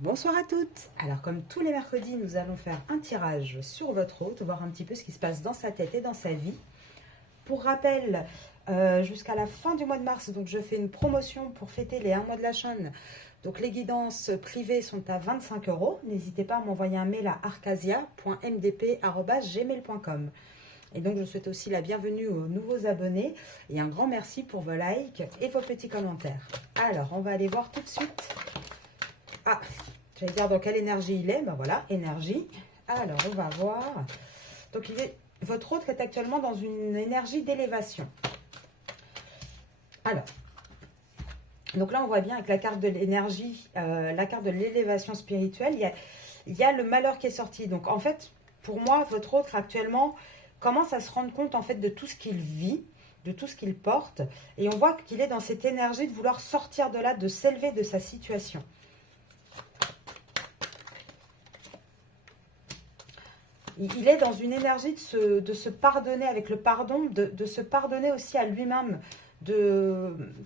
Bonsoir à toutes. Alors comme tous les mercredis, nous allons faire un tirage sur votre hôte, voir un petit peu ce qui se passe dans sa tête et dans sa vie. Pour rappel, jusqu'à la fin du mois de mars, donc je fais une promotion pour fêter les 1 mois de la chaîne. Donc les guidances privées sont à 25 €. N'hésitez pas à m'envoyer un mail à arcasia.mdp@gmail.com. Et donc je souhaite aussi la bienvenue aux nouveaux abonnés et un grand merci pour vos likes et vos petits commentaires. Alors on va aller voir tout de suite. Ah, j'allais dire dans quelle énergie il est. Ben voilà, énergie. Alors, on va voir. Donc, votre autre est actuellement dans une énergie d'élévation. Alors, donc là, on voit bien avec la carte de l'énergie, la carte de l'élévation spirituelle, il y a le malheur qui est sorti. Donc, en fait, pour moi, votre autre actuellement commence à se rendre compte, en fait, de tout ce qu'il vit, de tout ce qu'il porte. Et on voit qu'il est dans cette énergie de vouloir sortir de là, de s'élever de sa situation. Il est dans une énergie de se pardonner avec le pardon, de se pardonner aussi à lui-même,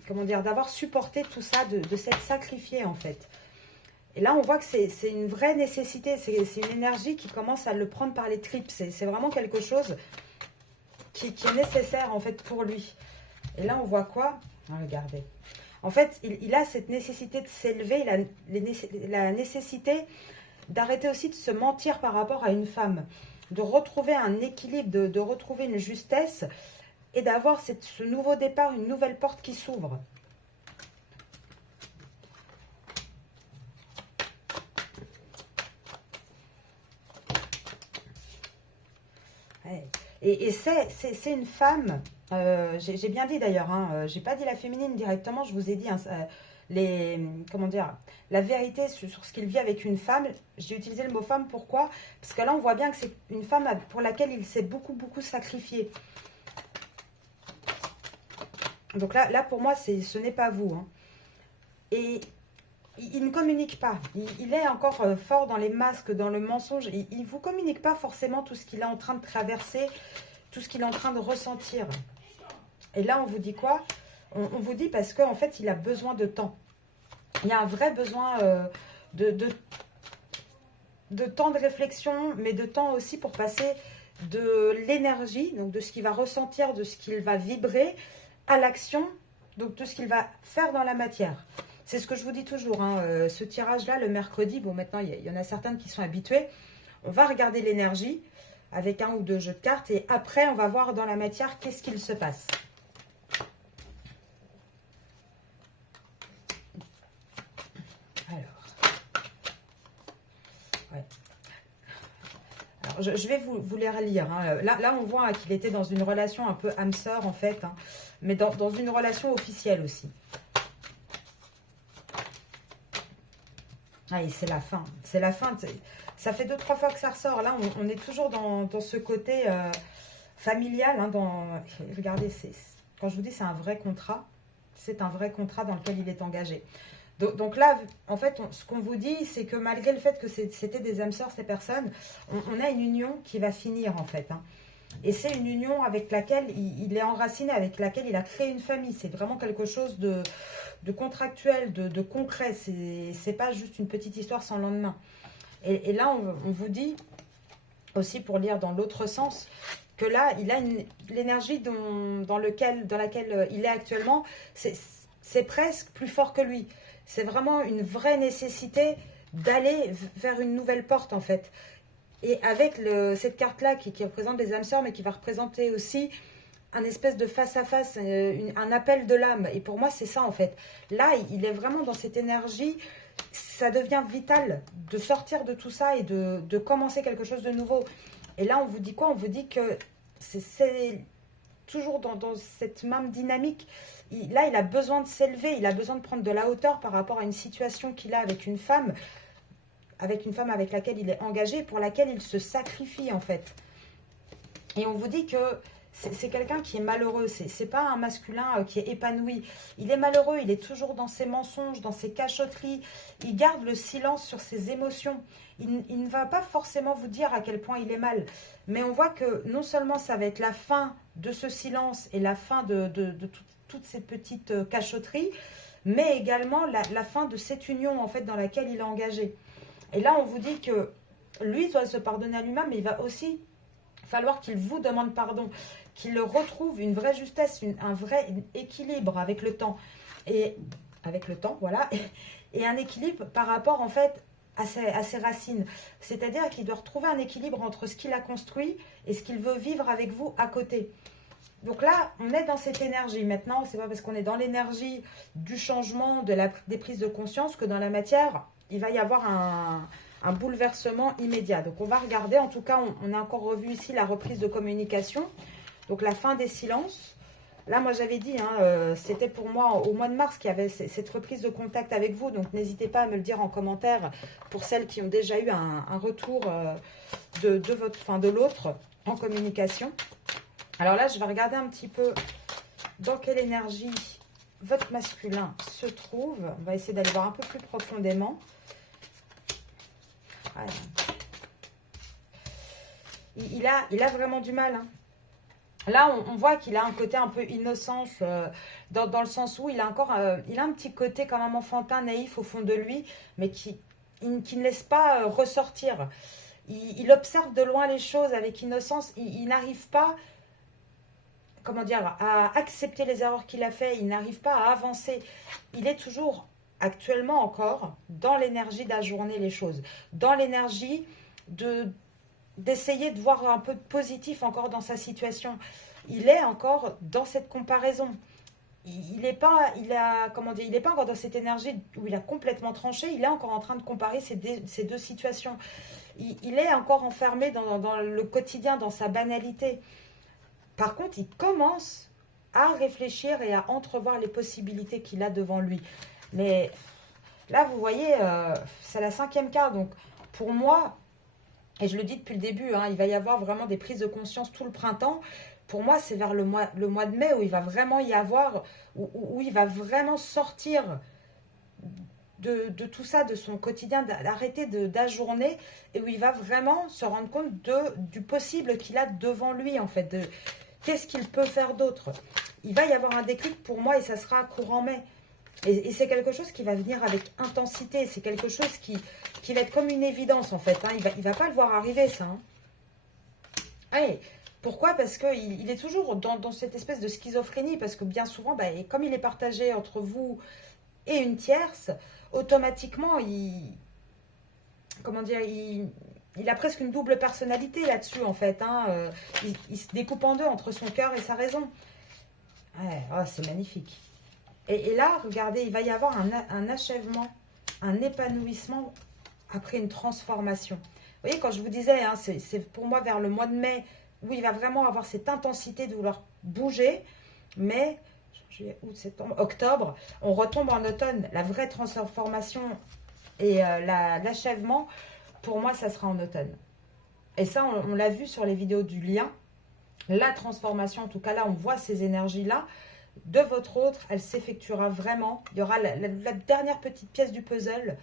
comment dire, d'avoir supporté tout ça, de s'être sacrifié en fait. Et là, on voit que c'est une vraie nécessité, c'est une énergie qui commence à le prendre par les tripes. C'est vraiment quelque chose qui est nécessaire en fait pour lui. Et là, on voit quoi? Regardez. En fait, il a cette nécessité de s'élever, la nécessité d'arrêter aussi de se mentir par rapport à une femme, de retrouver un équilibre, de retrouver une justesse et d'avoir ce nouveau départ, une nouvelle porte qui s'ouvre. Ouais. Et c'est une femme, j'ai bien dit d'ailleurs, hein, j'ai pas dit la féminine directement, je vous ai dit hein, comment dire, la vérité sur ce qu'il vit avec une femme. J'ai utilisé le mot femme, pourquoi? Parce que là on voit bien que c'est une femme pour laquelle il s'est beaucoup sacrifié. Donc là pour moi ce n'est pas vous hein. Et il ne communique pas, il est encore fort dans les masques, dans le mensonge, il ne vous communique pas forcément tout ce qu'il est en train de traverser, tout ce qu'il est en train de ressentir. Et là on vous dit quoi? On vous dit parce qu'en fait il a besoin de temps. Il y a un vrai besoin de temps de réflexion, mais de temps aussi pour passer de l'énergie, donc de ce qu'il va ressentir, de ce qu'il va vibrer, à l'action, donc de ce qu'il va faire dans la matière. C'est ce que je vous dis toujours, hein, ce tirage-là, le mercredi, bon maintenant il y en a certaines qui sont habituées, on va regarder l'énergie avec un ou deux jeux de cartes et après on va voir dans la matière qu'est-ce qu'il se passe. Je vais vous les relire. Hein. Là, on voit qu'il était dans une relation un peu âme sœur, en fait, hein, mais dans une relation officielle aussi. Ah, et c'est la fin. C'est la fin. Ça fait 2-3 fois que ça ressort. Là, on est toujours dans ce côté familial. Hein, regardez, quand je vous dis c'est un vrai contrat, c'est un vrai contrat dans lequel il est engagé. Donc là, en fait, ce qu'on vous dit, c'est que malgré le fait que c'était des âmes sœurs, ces personnes, on a une union qui va finir, en fait. Hein. Et c'est une union avec laquelle il est enraciné, avec laquelle il a créé une famille. C'est vraiment quelque chose de contractuel, de concret. C'est pas juste une petite histoire sans lendemain. Et là, on vous dit, aussi pour lire dans l'autre sens, que là, il a l'énergie dans laquelle il est actuellement, c'est presque plus fort que lui. C'est vraiment une vraie nécessité d'aller vers une nouvelle porte, en fait. Et avec cette carte-là qui représente les âmes sœurs, mais qui va représenter aussi un espèce de face-à-face, un appel de l'âme. Et pour moi, c'est ça, en fait. Là, il est vraiment dans cette énergie. Ça devient vital de sortir de tout ça et de commencer quelque chose de nouveau. Et là, on vous dit quoi? On vous dit que c'est toujours dans cette même dynamique. Là, il a besoin de s'élever, il a besoin de prendre de la hauteur par rapport à une situation qu'il a avec une femme avec laquelle il est engagé, pour laquelle il se sacrifie en fait. Et on vous dit que c'est quelqu'un qui est malheureux, c'est pas un masculin qui est épanoui. Il est malheureux, il est toujours dans ses mensonges, dans ses cachotteries, il garde le silence sur ses émotions. Il ne va pas forcément vous dire à quel point il est mal, mais on voit que non seulement ça va être la fin de ce silence et la fin de toutes ces petites cachotteries, mais également la fin de cette union en fait dans laquelle il est engagé. Et là, on vous dit que lui doit se pardonner à lui-même, mais il va aussi falloir qu'il vous demande pardon, qu'il retrouve une vraie justesse, un vrai équilibre avec le temps. Et avec le temps, voilà. Et un équilibre par rapport en fait à ses racines. C'est-à-dire qu'il doit retrouver un équilibre entre ce qu'il a construit et ce qu'il veut vivre avec vous à côté. Donc là, on est dans cette énergie. Maintenant, c'est pas parce qu'on est dans l'énergie du changement, des prises de conscience que dans la matière, il va y avoir un bouleversement immédiat. Donc on va regarder, en tout cas, on a encore revu ici la reprise de communication. Donc la fin des silences. Là, moi, j'avais dit, hein, c'était pour moi au mois de mars qu'il y avait cette reprise de contact avec vous. Donc n'hésitez pas à me le dire en commentaire pour celles qui ont déjà eu un retour de l'autre en communication. Alors là, je vais regarder un petit peu dans quelle énergie votre masculin se trouve. On va essayer d'aller voir un peu plus profondément. Voilà. Il a vraiment du mal. Hein. Là, on voit qu'il a un côté un peu innocence, dans le sens où il a un petit côté quand même enfantin, naïf au fond de lui, mais qui ne laisse pas ressortir. Il observe de loin les choses avec innocence. Il n'arrive pas, comment dire, à accepter les erreurs qu'il a fait. Il n'arrive pas à avancer. Il est toujours, actuellement encore, dans l'énergie d'ajourner les choses, dans l'énergie d'essayer de voir un peu de positif encore dans sa situation. Il est encore dans cette comparaison. Il n'est pas encore dans cette énergie où il a complètement tranché. Il est encore en train de comparer ces deux situations. Il est encore enfermé dans le quotidien, dans sa banalité. Par contre, il commence à réfléchir et à entrevoir les possibilités qu'il a devant lui. Mais là, vous voyez, c'est la 5e carte. Donc, pour moi, et je le dis depuis le début, hein, il va y avoir vraiment des prises de conscience tout le printemps. Pour moi, c'est vers le mois de mai où il va vraiment y avoir, où il va vraiment sortir de tout ça, de son quotidien, d'arrêter d'ajourner, et où il va vraiment se rendre compte du possible qu'il a devant lui, en fait, qu'est-ce qu'il peut faire d'autre. Il va y avoir un déclic pour moi, et ça sera courant mai. Et c'est quelque chose qui va venir avec intensité. C'est quelque chose qui va être comme une évidence, en fait. Hein. Il va pas le voir arriver, ça. Hein. Ouais. Pourquoi? Parce qu'il est toujours dans cette espèce de schizophrénie. Parce que bien souvent, comme il est partagé entre vous et une tierce, automatiquement, il a presque une double personnalité là-dessus, en fait. Hein. Il se découpe en deux entre son cœur et sa raison. Ouais, oh, c'est magnifique. Et là, regardez, il va y avoir un achèvement, un épanouissement après une transformation. Vous voyez, quand je vous disais, hein, c'est pour moi vers le mois de mai où il va vraiment avoir cette intensité de vouloir bouger. Mais, juillet, août, septembre, octobre, on retombe en automne. La vraie transformation et l'achèvement, pour moi, ça sera en automne. Et ça, on l'a vu sur les vidéos du lien. La transformation, en tout cas là, on voit ces énergies-là. De votre autre, elle s'effectuera vraiment. Il y aura la dernière petite pièce du puzzle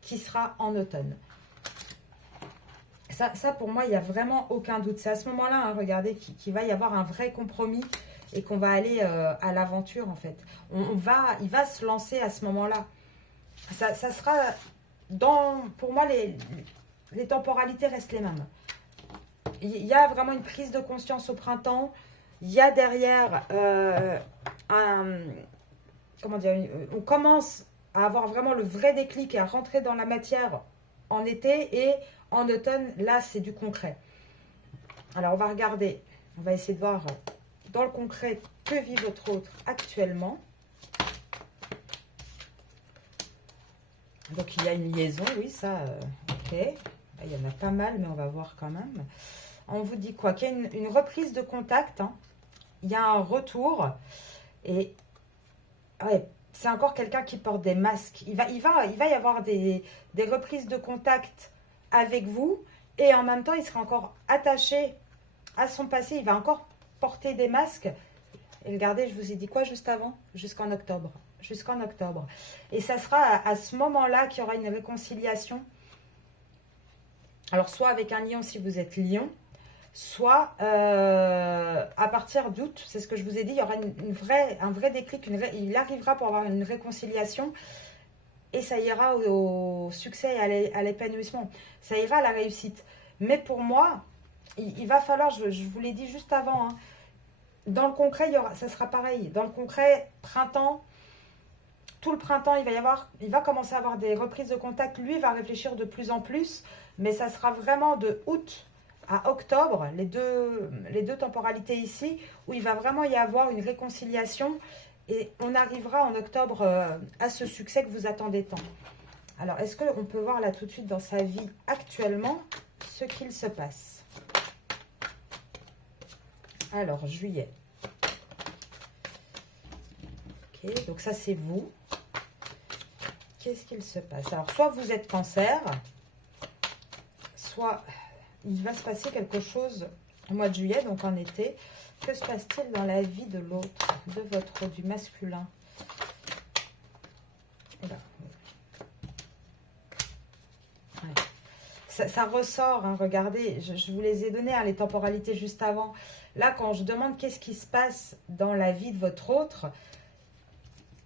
qui sera en automne. Ça pour moi, il n'y a vraiment aucun doute. C'est à ce moment-là, hein, regardez, qu'il va y avoir un vrai compromis et qu'on va aller à l'aventure, en fait. Il va se lancer à ce moment-là. Ça sera pour moi, les temporalités restent les mêmes. Il y a vraiment une prise de conscience au printemps. Il y a derrière on commence à avoir vraiment le vrai déclic et à rentrer dans la matière en été, et en automne, là, c'est du concret. Alors, on va regarder, on va essayer de voir dans le concret que vit votre autre actuellement. Donc, il y a une liaison, oui, ça, ok. Il y en a pas mal, mais on va voir quand même. On vous dit quoi? Qu'il y a une reprise de contact, hein. Il y a un retour, et ouais, c'est encore quelqu'un qui porte des masques. Il va y avoir des reprises de contact avec vous, et en même temps, il sera encore attaché à son passé. Il va encore porter des masques. Et regardez, je vous ai dit quoi juste avant? Jusqu'en octobre. Jusqu'en octobre. Et ça sera à ce moment-là qu'il y aura une réconciliation. Alors, soit avec un lion si vous êtes lion, soit à partir d'août, c'est ce que je vous ai dit, il y aura un vrai déclic, il arrivera pour avoir une réconciliation et ça ira au succès et à l'épanouissement. Ça ira à la réussite. Mais pour moi, il va falloir, je vous l'ai dit juste avant, hein, dans le concret, ça sera pareil. Dans le concret, printemps, tout le printemps, il va commencer à avoir des reprises de contact. Lui va réfléchir de plus en plus, mais ça sera vraiment de août à octobre, les deux temporalités ici, où il va vraiment y avoir une réconciliation et on arrivera en octobre à ce succès que vous attendez tant. Alors, est-ce qu'on peut voir là tout de suite dans sa vie actuellement ce qu'il se passe? Alors, juillet. Ok, donc ça c'est vous. Qu'est-ce qu'il se passe? Alors, soit vous êtes cancer, soit il va se passer quelque chose au mois de juillet, donc en été. Que se passe-t-il dans la vie de l'autre, du masculin? Là. Ouais. Ça ressort, hein, regardez, je vous les ai donné, hein, les temporalités juste avant. Là, quand je demande qu'est-ce qui se passe dans la vie de votre autre,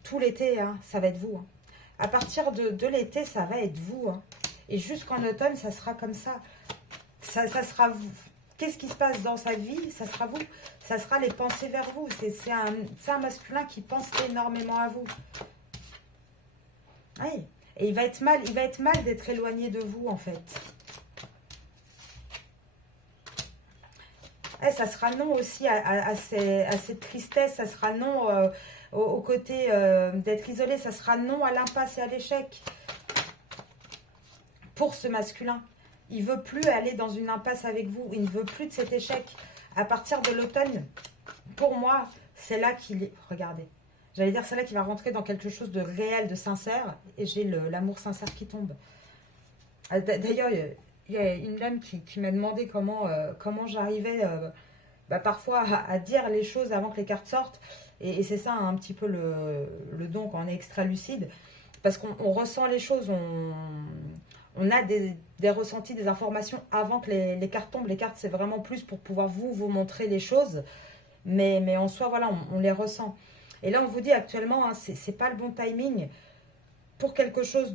tout l'été, hein, ça va être vous. Hein. À partir de l'été, ça va être vous. Hein. Et jusqu'en automne, ça sera comme ça. Ça sera vous. Qu'est-ce qui se passe dans sa vie? Ça sera vous. Ça sera les pensées vers vous. C'est un masculin qui pense énormément à vous. Oui. Et il va être mal d'être éloigné de vous, en fait. Et ça sera non aussi à cette tristesse. Ça sera non au côté d'être isolé. Ça sera non à l'impasse et à l'échec. Pour ce masculin. Il ne veut plus aller dans une impasse avec vous. Il ne veut plus de cet échec. À partir de l'automne, pour moi, c'est là qu'il est... Regardez. J'allais dire, c'est là qu'il va rentrer dans quelque chose de réel, de sincère. Et j'ai l'amour sincère qui tombe. D'ailleurs, il y a une dame qui m'a demandé comment j'arrivais parfois à dire les choses avant que les cartes sortent. Et c'est ça un petit peu le don quand on est extra lucide. Parce qu'on ressent les choses, on a des ressentis, des informations avant que les cartes tombent. Les cartes, c'est vraiment plus pour pouvoir vous montrer les choses. Mais en soi, voilà, on les ressent. Et là, on vous dit actuellement, hein, c'est pas le bon timing pour quelque chose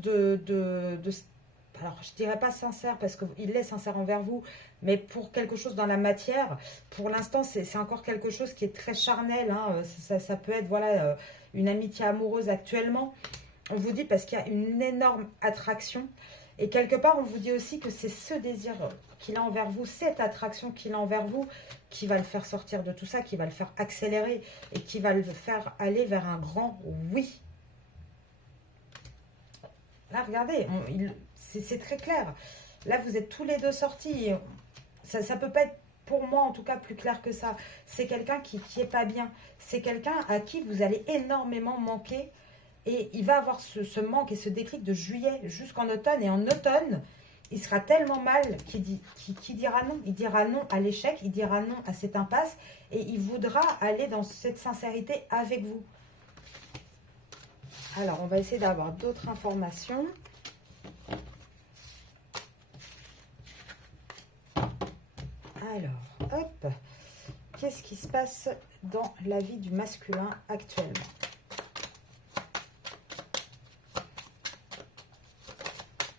alors, je dirais pas sincère, parce qu'il est sincère envers vous, mais pour quelque chose dans la matière, pour l'instant, c'est encore quelque chose qui est très charnel. Hein, ça peut être, voilà, une amitié amoureuse actuellement. On vous dit parce qu'il y a une énorme attraction. Et quelque part, on vous dit aussi que c'est ce désir qu'il a envers vous, cette attraction qu'il a envers vous, qui va le faire sortir de tout ça, qui va le faire accélérer et qui va le faire aller vers un grand oui. Là, regardez, c'est très clair. Là, vous êtes tous les deux sortis. Ça ne peut pas être, pour moi en tout cas, plus clair que ça. C'est quelqu'un qui n'est pas bien. C'est quelqu'un à qui vous allez énormément manquer. Et il va avoir ce manque et ce déclic de juillet jusqu'en automne. Et en automne, il sera tellement mal qu'il dira non. Il dira non à l'échec, il dira non à cette impasse. Et il voudra aller dans cette sincérité avec vous. Alors, on va essayer d'avoir d'autres informations. Alors, hop. Qu'est-ce qui se passe dans la vie du masculin actuellement?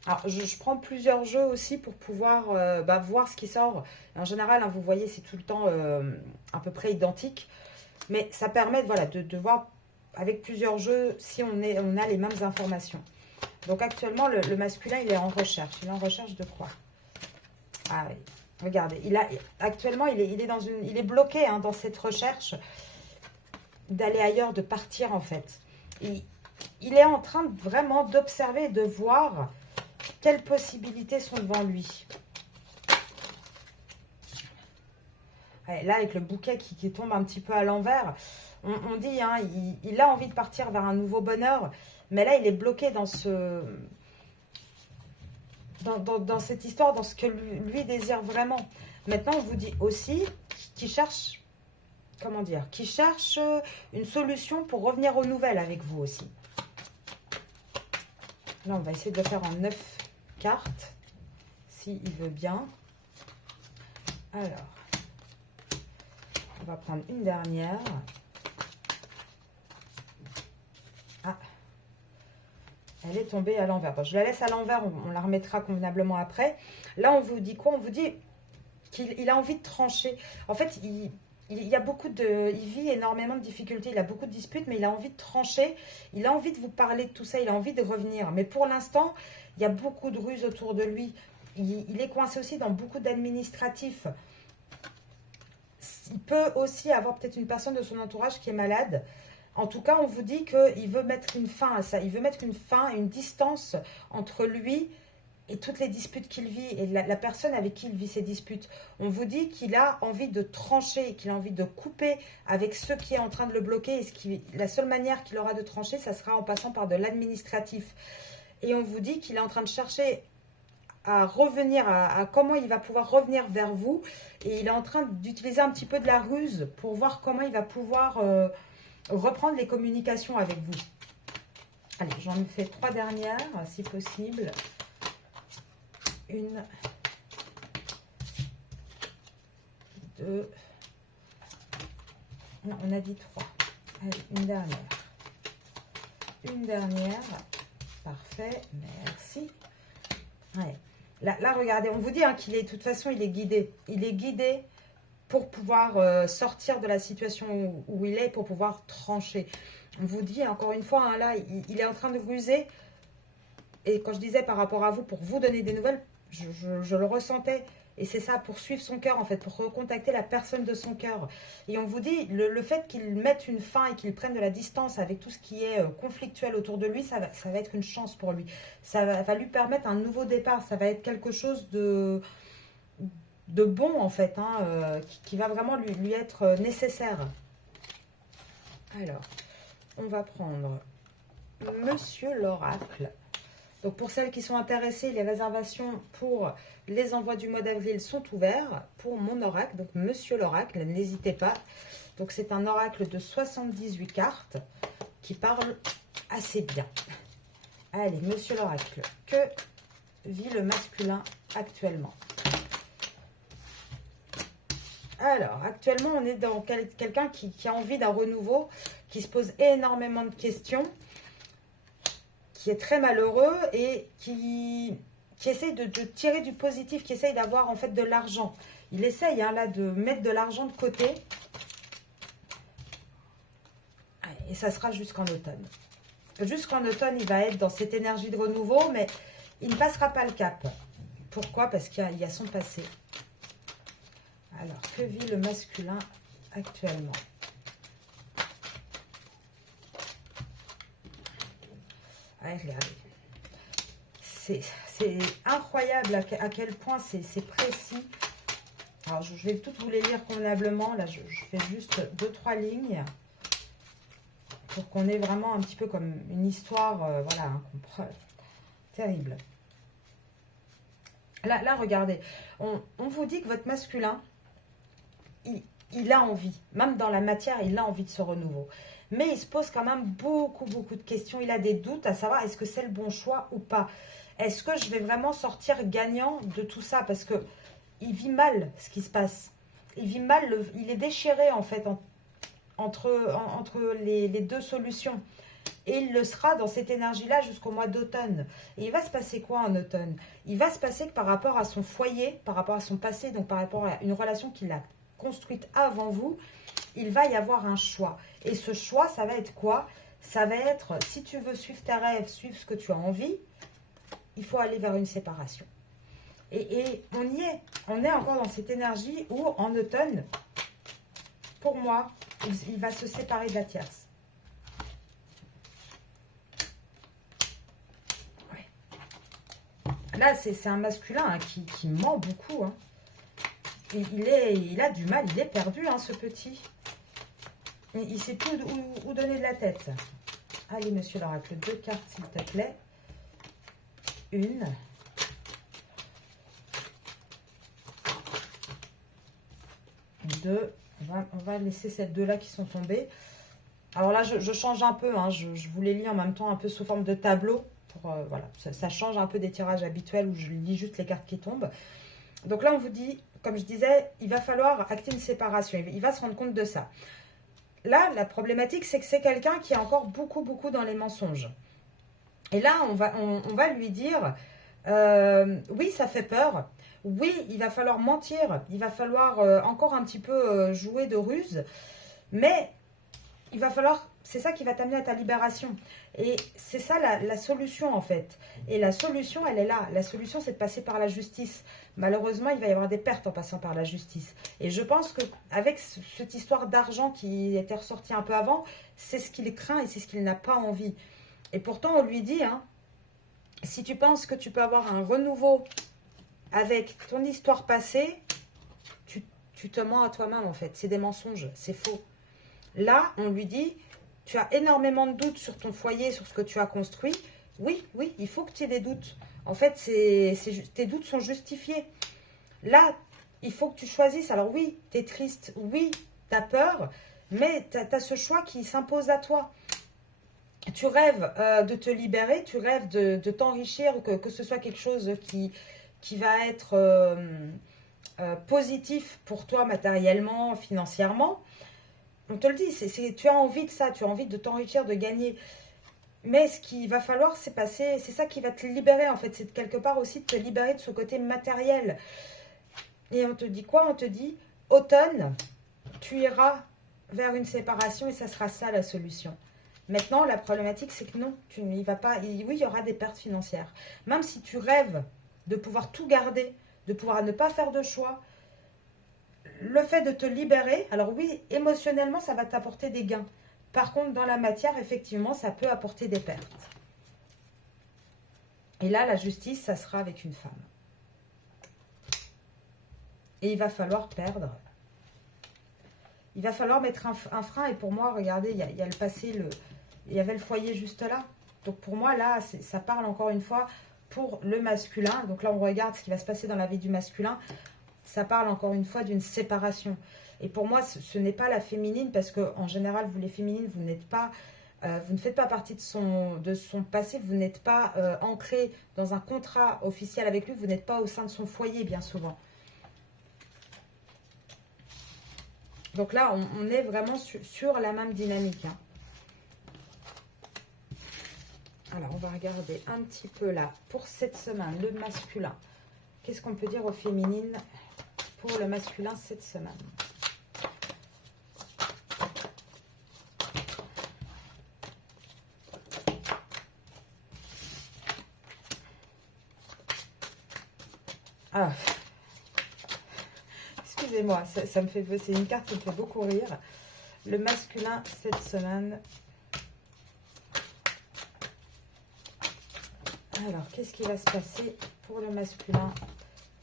Alors, je prends plusieurs jeux aussi pour pouvoir voir ce qui sort. En général, hein, vous voyez, c'est tout le temps à peu près identique. Mais ça permet voilà, de voir avec plusieurs jeux si on a les mêmes informations. Donc, actuellement, le masculin, il est en recherche. Il est en recherche de quoi? Ah oui, regardez. Actuellement, il est bloqué hein, dans cette recherche d'aller ailleurs, de partir en fait. Il est en train vraiment d'observer, de voir... Quelles possibilités sont devant lui? Là, avec le bouquet qui tombe un petit peu à l'envers, on dit, hein, il a envie de partir vers un nouveau bonheur, mais là, il est bloqué dans dans cette histoire, dans ce que lui désire vraiment. Maintenant, on vous dit aussi qu'il cherche, comment dire, qu'il cherche une solution pour revenir aux nouvelles avec vous aussi. Là, on va essayer de le faire en 9 cartes, s'il veut bien. Alors, On va prendre une dernière. Ah, elle est tombée à l'envers. Bon, je la laisse à l'envers, on la remettra convenablement après. Là, on vous dit quoi? On vous dit qu'il a envie de trancher. En fait, il y a beaucoup de... Il vit énormément de difficultés, il a beaucoup de disputes, mais il a envie de trancher. Il a envie de vous parler de tout ça, il a envie de revenir. Mais pour l'instant, il y a beaucoup de ruses autour de lui. Il est coincé aussi dans beaucoup d'administratifs. Il peut aussi avoir peut-être une personne de son entourage qui est malade. En tout cas, on vous dit qu'il veut mettre une fin à ça. Il veut mettre une fin, une distance entre lui et toutes les disputes qu'il vit et la personne avec qui il vit ces disputes. On vous dit qu'il a envie de trancher, qu'il a envie de couper avec ce qui est en train de le bloquer. Et la seule manière qu'il aura de trancher, ça sera en passant par de l'administratif. Et on vous dit qu'il est en train de chercher à revenir, à comment il va pouvoir revenir vers vous. Et il est en train d'utiliser un petit peu de la ruse pour voir comment il va pouvoir reprendre les communications avec vous. Allez, j'en fais 3 dernières, si possible. Une, 2, non, on a dit 3. Allez, une dernière. Une dernière. Parfait, merci. Ouais. Là, regardez, on vous dit qu'il est, de toute façon, il est guidé. Il est guidé pour pouvoir sortir de la situation où il est, pour pouvoir trancher. On vous dit, encore une fois, là, il est en train de ruser. Et quand je disais par rapport à vous, pour vous donner des nouvelles, je le ressentais. Et c'est ça, pour suivre son cœur, en fait, pour recontacter la personne de son cœur. Et on vous dit, le fait qu'il mette une fin et qu'il prenne de la distance avec tout ce qui est conflictuel autour de lui, ça va être une chance pour lui. Ça va lui permettre un nouveau départ. Ça va être quelque chose de bon, en fait, qui va vraiment lui être nécessaire. Alors, on va prendre Monsieur l'Oracle. Donc, pour celles qui sont intéressées, les réservations pour les envois du mois d'avril sont ouverts pour mon oracle. Donc, Monsieur l'Oracle, n'hésitez pas. Donc, c'est un oracle de 78 cartes qui parle assez bien. Allez, Monsieur l'Oracle, que vit le masculin actuellement? Alors, actuellement, on est dans quelqu'un qui a envie d'un renouveau, qui se pose énormément de questions, qui est très malheureux et qui essaye de tirer du positif, qui essaye d'avoir en fait de l'argent. Il essaye là de mettre de l'argent de côté. Et ça sera jusqu'en automne. Jusqu'en automne, il va être dans cette énergie de renouveau, mais il ne passera pas le cap. Pourquoi? Parce qu'il y a son passé. Alors, que vit le masculin actuellement? Allez, regardez. C'est incroyable à quel point c'est précis. Alors, je vais toutes vous les lire convenablement. Là, je fais juste 2-3 lignes pour qu'on ait vraiment un petit peu comme une histoire, voilà, terrible. Là, regardez. On vous dit que votre masculin, il a envie, même dans la matière, il a envie de ce renouveau. Mais il se pose quand même beaucoup de questions. Il a des doutes à savoir, est-ce que c'est le bon choix ou pas? Est-ce que je vais vraiment sortir gagnant de tout ça? Parce que il vit mal ce qui se passe. Il vit mal, il est déchiré en fait entre les deux solutions. Et il le sera dans cette énergie-là jusqu'au mois d'automne. Et il va se passer quoi en automne? Il va se passer que par rapport à son foyer, par rapport à son passé, donc par rapport à une relation qu'il a construite avant vous, il va y avoir un choix. Et ce choix, ça va être quoi? Ça va être, si tu veux suivre tes rêves, suivre ce que tu as envie, il faut aller vers une séparation. Et on y est. On est encore dans cette énergie où, en automne, pour moi, il va se séparer de la tierce. Ouais. Là, c'est un masculin qui ment beaucoup. Il a du mal, il est perdu, ce petit. Il ne sait plus où donner de la tête. Allez, monsieur l'oracle, 2 cartes, s'il te plaît. 1. 2. On va laisser ces 2-là qui sont tombées. Alors là, je change un peu. Je vous les lis en même temps, un peu sous forme de tableau. Voilà, ça change un peu des tirages habituels où je lis juste les cartes qui tombent. Donc là, on vous dit, comme je disais, il va falloir acter une séparation. Il va se rendre compte de ça. Là, la problématique, c'est que c'est quelqu'un qui est encore beaucoup dans les mensonges. Et là, on va lui dire, oui, ça fait peur. Oui, il va falloir mentir. Il va falloir encore un petit peu jouer de ruse. Mais il va falloir, c'est ça qui va t'amener à ta libération. Et c'est ça la solution en fait. Et la solution, elle est là. La solution, c'est de passer par la justice. Malheureusement, il va y avoir des pertes en passant par la justice. Et je pense qu'avec cette histoire d'argent qui était ressortie un peu avant, c'est ce qu'il craint et c'est ce qu'il n'a pas envie. Et pourtant, on lui dit, hein, si tu penses que tu peux avoir un renouveau avec ton histoire passée, tu te mens à toi-même en fait. C'est des mensonges, c'est faux. Là, on lui dit, tu as énormément de doutes sur ton foyer, sur ce que tu as construit. Oui, il faut que tu aies des doutes. En fait, tes doutes sont justifiés. Là, il faut que tu choisisses. Alors oui, tu es triste, oui, tu as peur, mais tu as ce choix qui s'impose à toi. Tu rêves de te libérer, tu rêves de t'enrichir, que ce soit quelque chose qui va être positif pour toi matériellement, financièrement. On te le dit, tu as envie de ça, tu as envie de t'enrichir, de gagner. Mais ce qu'il va falloir, c'est passer, c'est ça qui va te libérer en fait, c'est quelque part aussi de te libérer de ce côté matériel. Et on te dit quoi? On te dit, automne, tu iras vers une séparation et ça sera ça la solution. Maintenant, la problématique, c'est que non, tu n'y vas pas. Oui, il y aura des pertes financières. Même si tu rêves de pouvoir tout garder, de pouvoir ne pas faire de choix, le fait de te libérer, alors oui, émotionnellement, ça va t'apporter des gains. Par contre, dans la matière, effectivement, ça peut apporter des pertes. Et là, la justice, ça sera avec une femme. Et il va falloir perdre. Il va falloir mettre un frein. Et pour moi, regardez, il y a le passé, il y avait le foyer juste là. Donc pour moi, là, ça parle encore une fois pour le masculin. Donc là, on regarde ce qui va se passer dans la vie du masculin. Ça parle encore une fois d'une séparation. Et pour moi, ce n'est pas la féminine, parce qu'en général, vous les féminines, vous n'êtes pas, vous ne faites pas partie de son passé, vous n'êtes pas ancré dans un contrat officiel avec lui, vous n'êtes pas au sein de son foyer bien souvent. Donc là, on est vraiment sur la même dynamique. Hein. Alors, on va regarder un petit peu là, pour cette semaine, le masculin. Qu'est-ce qu'on peut dire aux féminines pour le masculin cette semaine? Ah, excusez-moi, ça me fait, c'est une carte qui me fait beaucoup rire. Le masculin cette semaine. Alors, qu'est-ce qui va se passer pour le masculin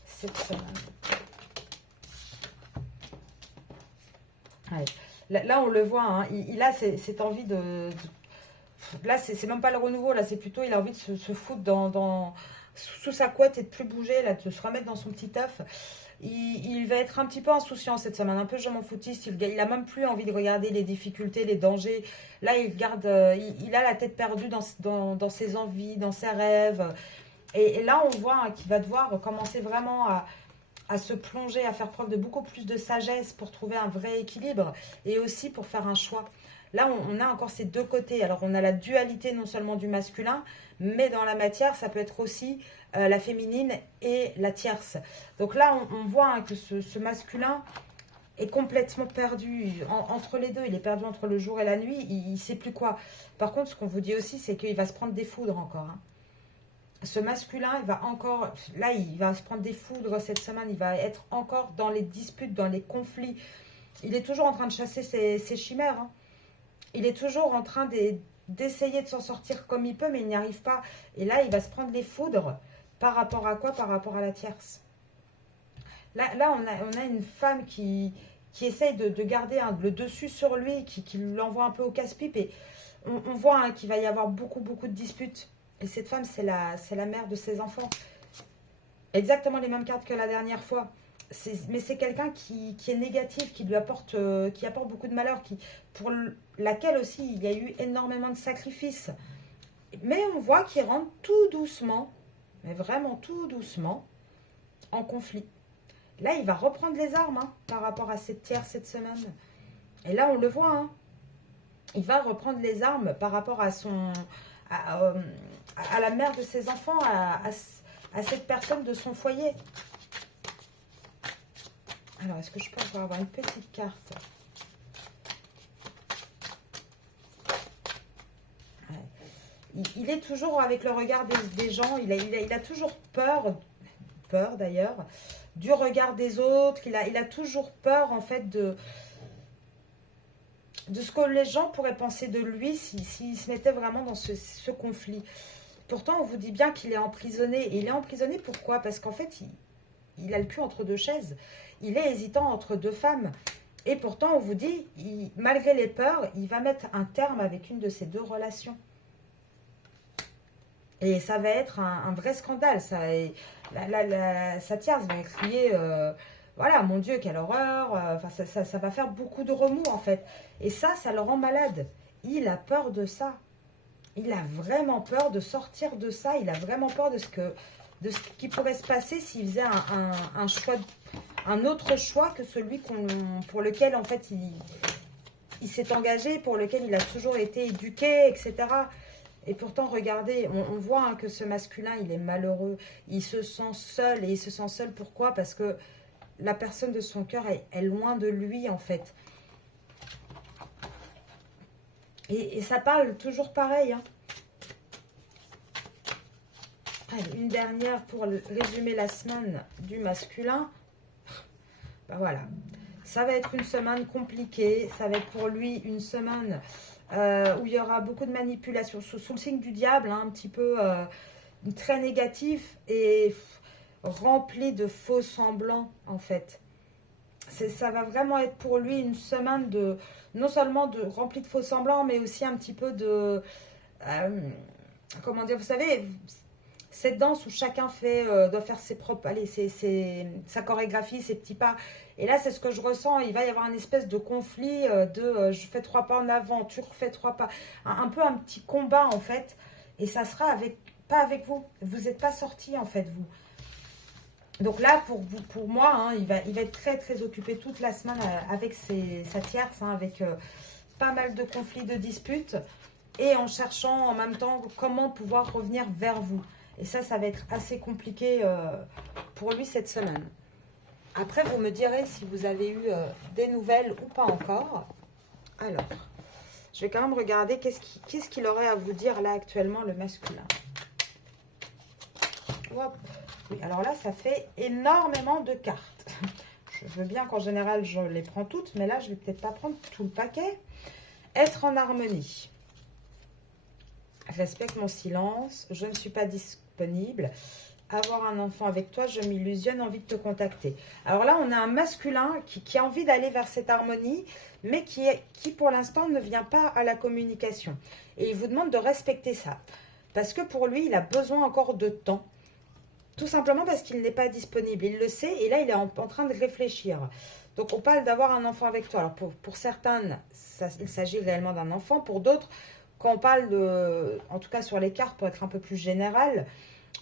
cette semaine? Ouais. Là, on le voit, hein, il a cette envie là, c'est même pas le renouveau, là, c'est plutôt, il a envie de se foutre sous sa couette et de plus bouger, là, de se remettre dans son petit œuf. Il va être un petit peu insouciant cette semaine, un peu je m'en foutiste. Il a même plus envie de regarder les difficultés, les dangers. Là, il a la tête perdue dans ses envies, dans ses rêves. Et là, on voit hein, qu'il va devoir commencer vraiment à se plonger, à faire preuve de beaucoup plus de sagesse pour trouver un vrai équilibre et aussi pour faire un choix. Là, on a encore ces deux côtés. Alors, on a la dualité non seulement du masculin, mais dans la matière, ça peut être aussi la féminine et la tierce. Donc là, on voit hein, que ce masculin est complètement perdu entre les deux. Il est perdu entre le jour et la nuit. Il ne sait plus quoi. Par contre, ce qu'on vous dit aussi, c'est qu'il va se prendre des foudres encore. Hein. Ce masculin, il va se prendre des foudres cette semaine. Il va être encore dans les disputes, dans les conflits. Il est toujours en train de chasser ses chimères. Hein. Il est toujours en train d'essayer de s'en sortir comme il peut, mais il n'y arrive pas. Et là, il va se prendre les foudres. Par rapport à quoi? Par rapport à la tierce. Là on a une femme qui essaye de garder le dessus sur lui, qui l'envoie un peu au casse-pipe. Et on voit hein, qu'il va y avoir beaucoup de disputes. Et cette femme, c'est la mère de ses enfants. Exactement les mêmes cartes que la dernière fois. Mais c'est quelqu'un qui est négatif, qui apporte beaucoup de malheur, pour laquelle aussi il y a eu énormément de sacrifices. Mais on voit qu'il rentre tout doucement, mais vraiment tout doucement, en conflit. Là, il va reprendre les armes hein, par rapport à cette tierce cette semaine. Et là, on le voit. Hein, il va reprendre les armes par rapport à à la mère de ses enfants, à cette personne de son foyer. Alors, est-ce que je peux encore avoir une petite carte? Il est toujours avec le regard des gens. Il a toujours peur d'ailleurs, du regard des autres. Il a toujours peur en fait de ce que les gens pourraient penser de lui s'il se mettait vraiment dans ce conflit. Pourtant, on vous dit bien qu'il est emprisonné. Et il est emprisonné pourquoi? Parce qu'en fait, il a le cul entre deux chaises. Il est hésitant entre deux femmes. Et pourtant, on vous dit, malgré les peurs, il va mettre un terme avec une de ces deux relations. Et ça va être un vrai scandale. Sa tierce va crier, voilà, mon Dieu, quelle horreur. Enfin, ça va faire beaucoup de remous, en fait. Et ça le rend malade. Il a peur de ça. Il a vraiment peur de sortir de ça. Il a vraiment peur de ce qui pourrait se passer s'il faisait un autre choix que celui pour lequel, en fait, il s'est engagé, pour lequel il a toujours été éduqué, etc. Et pourtant, regardez, on voit hein, que ce masculin, il est malheureux. Il se sent seul. Et il se sent seul pourquoi? Parce que la personne de son cœur est loin de lui, en fait. Et ça parle toujours pareil. Hein. Allez, une dernière pour résumer la semaine du masculin. Ben voilà. Ça va être une semaine compliquée. Ça va être pour lui une semaine où il y aura beaucoup de manipulation sous le signe du diable, hein, un petit peu très négatif et rempli de faux semblants en fait. Ça va vraiment être pour lui une semaine de non seulement rempli de faux semblants, mais aussi un petit peu de comment dire, vous savez, cette danse où chacun doit faire ses propres, allez, sa chorégraphie, ses petits pas. Et là, c'est ce que je ressens. Il va y avoir une espèce de conflit je fais 3 pas en avant, tu refais 3 pas. Un peu un petit combat, en fait. Et ça sera pas avec vous. Vous n'êtes pas sortis, en fait, vous. Donc là, pour moi, hein, il va être très, très occupé toute la semaine avec sa tierce, hein, avec pas mal de conflits, de disputes. Et en cherchant en même temps comment pouvoir revenir vers vous. Et ça va être assez compliqué pour lui cette semaine. Après, vous me direz si vous avez eu des nouvelles ou pas encore. Alors, je vais quand même regarder qu'est-ce qu'il aurait à vous dire là actuellement, le masculin. Hop. Oui, alors là, ça fait énormément de cartes. Je veux bien qu'en général, je les prends toutes, mais là, je vais peut-être pas prendre tout le paquet. Être en harmonie. Respecte mon silence. Je ne suis pas disponible. Avoir un enfant avec toi, je m'illusionne, envie de te contacter. Alors là, on a un masculin qui a envie d'aller vers cette harmonie, mais qui pour l'instant ne vient pas à la communication. Et il vous demande de respecter ça. Parce que pour lui, il a besoin encore de temps. Tout simplement parce qu'il n'est pas disponible. Il le sait et là, il est en train de réfléchir. Donc, on parle d'avoir un enfant avec toi. Alors, pour certaines, il s'agit réellement d'un enfant. Pour d'autres, quand on parle en tout cas sur les cartes, pour être un peu plus général,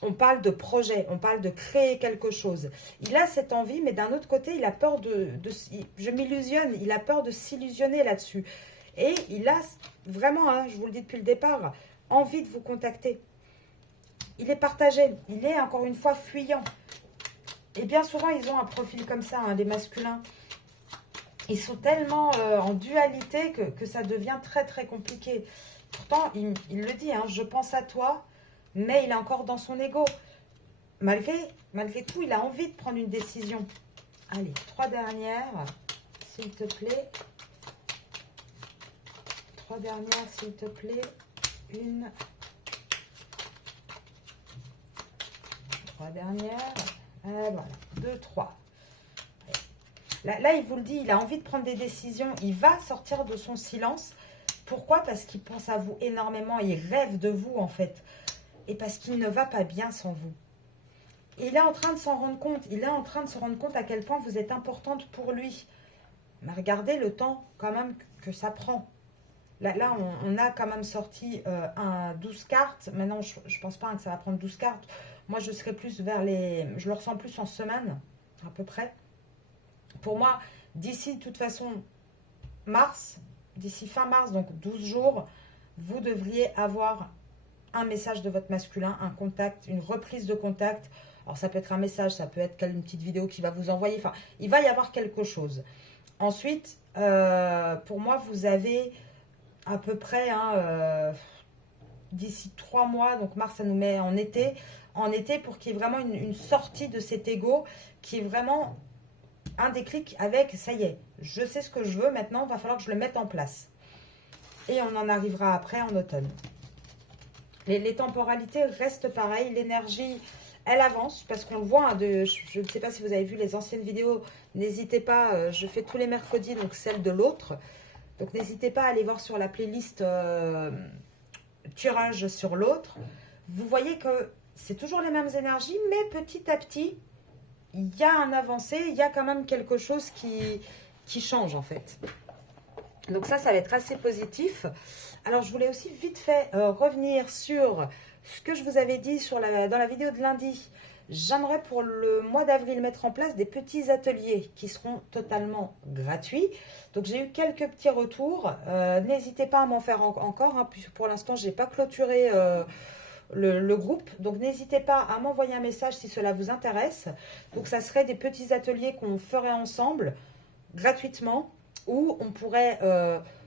on parle de projet, on parle de créer quelque chose. Il a cette envie, mais d'un autre côté, il a peur je m'illusionne, il a peur de s'illusionner là-dessus. Et il a vraiment, hein, je vous le dis depuis le départ, envie de vous contacter. Il est partagé, il est encore une fois fuyant. Et bien souvent, ils ont un profil comme ça, hein, les masculins. Ils sont tellement en dualité que ça devient très très compliqué. Pourtant, il le dit, hein, je pense à toi, mais il est encore dans son ego. Malgré tout, il a envie de prendre une décision. Allez, 3 dernières, s'il te plaît. 3 dernières, s'il te plaît. 1. 3 dernières. Voilà, 2, 3. Là, il vous le dit, il a envie de prendre des décisions. Il va sortir de son silence. Pourquoi? Parce qu'il pense à vous énormément. Il rêve de vous, en fait. Et parce qu'il ne va pas bien sans vous. Et il est en train de s'en rendre compte. Il est en train de se rendre compte à quel point vous êtes importante pour lui. Mais regardez le temps, quand même, que ça prend. Là on a quand même sorti 12 cartes. Maintenant, je ne pense pas que ça va prendre 12 cartes. Moi, je serai plus vers les... Je le ressens plus en semaine, à peu près. Pour moi, d'ici, de toute façon, mars, d'ici fin mars, donc 12 jours, vous devriez avoir un message de votre masculin, un contact, une reprise de contact. Alors, ça peut être un message, ça peut être une petite vidéo qu'il va vous envoyer. Enfin, il va y avoir quelque chose. Ensuite, pour moi, vous avez à peu près d'ici 3 mois, donc mars, ça nous met en été, pour qu'il y ait vraiment une sortie de cet ego, qui est vraiment un déclic avec, ça y est, je sais ce que je veux, maintenant, il va falloir que je le mette en place. Et on en arrivera après en automne. Les temporalités restent pareilles, l'énergie, elle avance, parce qu'on le voit, je ne sais pas si vous avez vu les anciennes vidéos, n'hésitez pas, je fais tous les mercredis, donc celle de l'autre, donc n'hésitez pas à aller voir sur la playlist tirage sur l'autre. Vous voyez que c'est toujours les mêmes énergies, mais petit à petit, il y a un avancé, il y a quand même quelque chose qui change en fait. Donc ça va être assez positif. Alors je voulais aussi vite fait revenir sur ce que je vous avais dit dans la vidéo de lundi. J'aimerais pour le mois d'avril mettre en place des petits ateliers qui seront totalement gratuits. Donc j'ai eu quelques petits retours. N'hésitez pas à m'en faire encore, hein, puisque pour l'instant je n'ai pas clôturé le groupe. Donc n'hésitez pas à m'envoyer un message si cela vous intéresse. Donc ça serait des petits ateliers qu'on ferait ensemble gratuitement, où on pourrait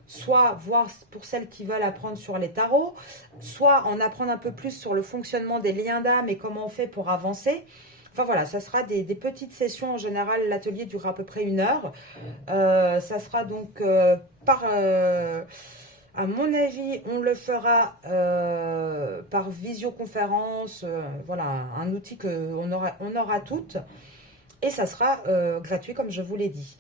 soit voir pour celles qui veulent apprendre sur les tarots, soit en apprendre un peu plus sur le fonctionnement des liens d'âme et comment on fait pour avancer. Enfin voilà, ça sera des petites sessions. En général, l'atelier durera à peu près 1 heure. Ça sera donc à mon avis, on le fera par visioconférence. Voilà, un outil qu'on aura toutes. Et ça sera gratuit, comme je vous l'ai dit.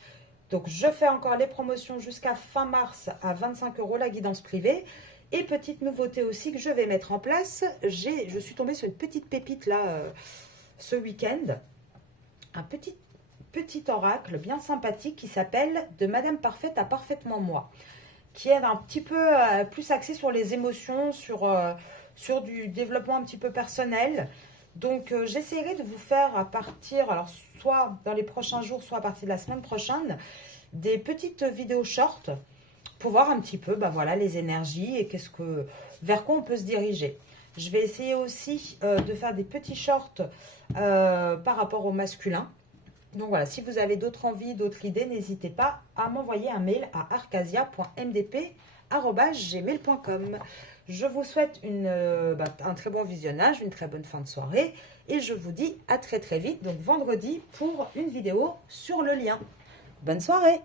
Donc, je fais encore les promotions jusqu'à fin mars à 25 € la guidance privée. Et petite nouveauté aussi que je vais mettre en place, je suis tombée sur une petite pépite là ce week-end. Un petit oracle bien sympathique qui s'appelle « De Madame Parfaite à Parfaitement Moi », qui est un petit peu plus axé sur les émotions, sur du développement un petit peu personnel. Donc, j'essaierai de vous faire à partir, alors soit dans les prochains jours, soit à partir de la semaine prochaine, des petites vidéos short pour voir un petit peu voilà, les énergies et vers quoi on peut se diriger. Je vais essayer aussi de faire des petits shorts par rapport au masculin. Donc voilà, si vous avez d'autres envies, d'autres idées, n'hésitez pas à m'envoyer un mail à arcasia.mdp@gmail.com. Je vous souhaite un très bon visionnage, une très bonne fin de soirée et je vous dis à très très vite, donc vendredi, pour une vidéo sur le lien. Bonne soirée!